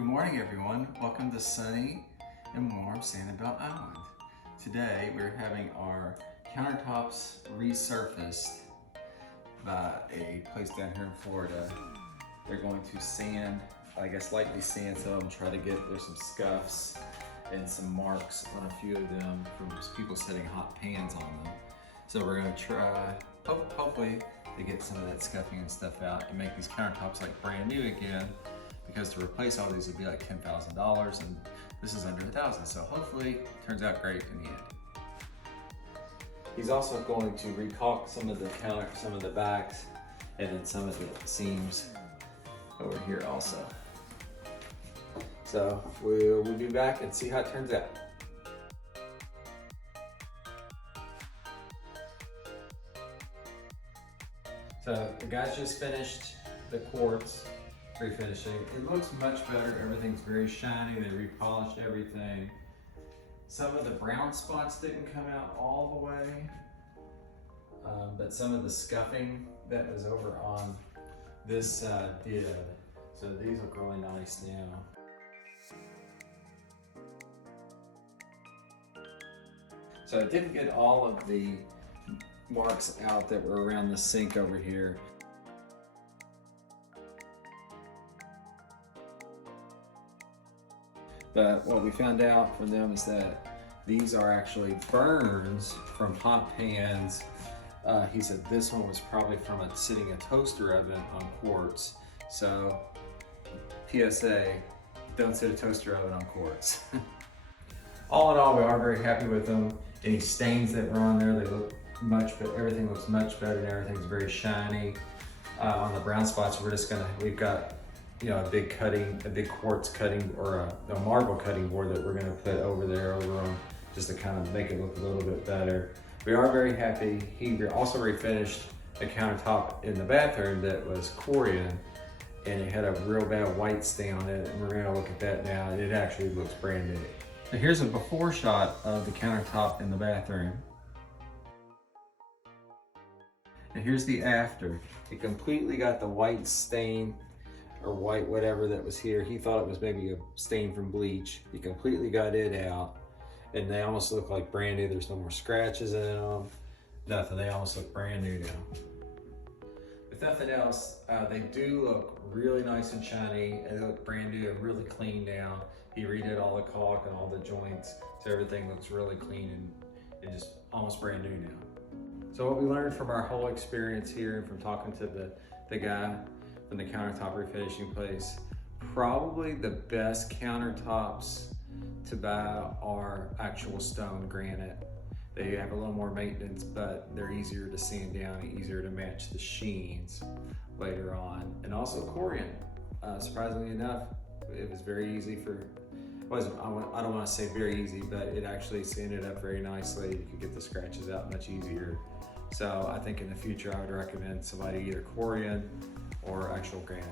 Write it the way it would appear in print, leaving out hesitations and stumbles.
Good morning, everyone. Welcome to sunny and warm Sanibel Island. Today we're having our countertops resurfaced by a place down here in Florida. They're going to sand, I guess lightly sand some of them, try to get, there's some scuffs and some marks on a few of them from people setting hot pans on them. So we're going to try, hopefully, to get some of that scuffing and stuff out and make these countertops like brand new again, because to replace all these would be like $10,000 and this is under $1,000. So hopefully it turns out great in the end. He's also going to recaulk some of the backs and then some of the seams over here also. So we'll be back and see how it turns out. So the guys just finished the quartz refinishing. It looks much better. Everything's very shiny. They repolished everything. Some of the brown spots didn't come out all the way, but some of the scuffing that was over on this side did. So these look really nice now. So I didn't get all of the marks out that were around the sink over here. But what we found out from them is that these are actually burns from hot pans. He said this one was probably from sitting a toaster oven on quartz. So PSA, don't sit a toaster oven on quartz. All in all, we are very happy with them. Any stains that were on there, they look much better. Everything looks much better and everything's very shiny. On the brown spots, we've got a big quartz cutting or a marble cutting board that we're gonna put over them just to kind of make it look a little bit better. We are very happy. He also refinished a countertop in the bathroom that was Courier, and it had a real bad white stain on it, and we're gonna look at that now. It actually looks brand new. So here's a before shot of the countertop in the bathroom. And here's the after. It completely got the white stain or white whatever that was here. He thought it was maybe a stain from bleach. He completely got it out, and they almost look like brand new. There's no more scratches in them, nothing. They almost look brand new now. If nothing else, they do look really nice and shiny, and they look brand new and really clean now. He redid all the caulk and all the joints, so everything looks really clean and just almost brand new now. So what we learned from our whole experience here and from talking to the guy from the countertop refinishing place, probably the best countertops to buy are actual stone granite. They have a little more maintenance, but they're easier to sand down and easier to match the sheens later on. And also Courier, surprisingly enough, it was very easy I don't want to say very easy, but it actually sanded up very nicely. You could get the scratches out much easier. So I think in the future I would recommend somebody either Courier or actual granite.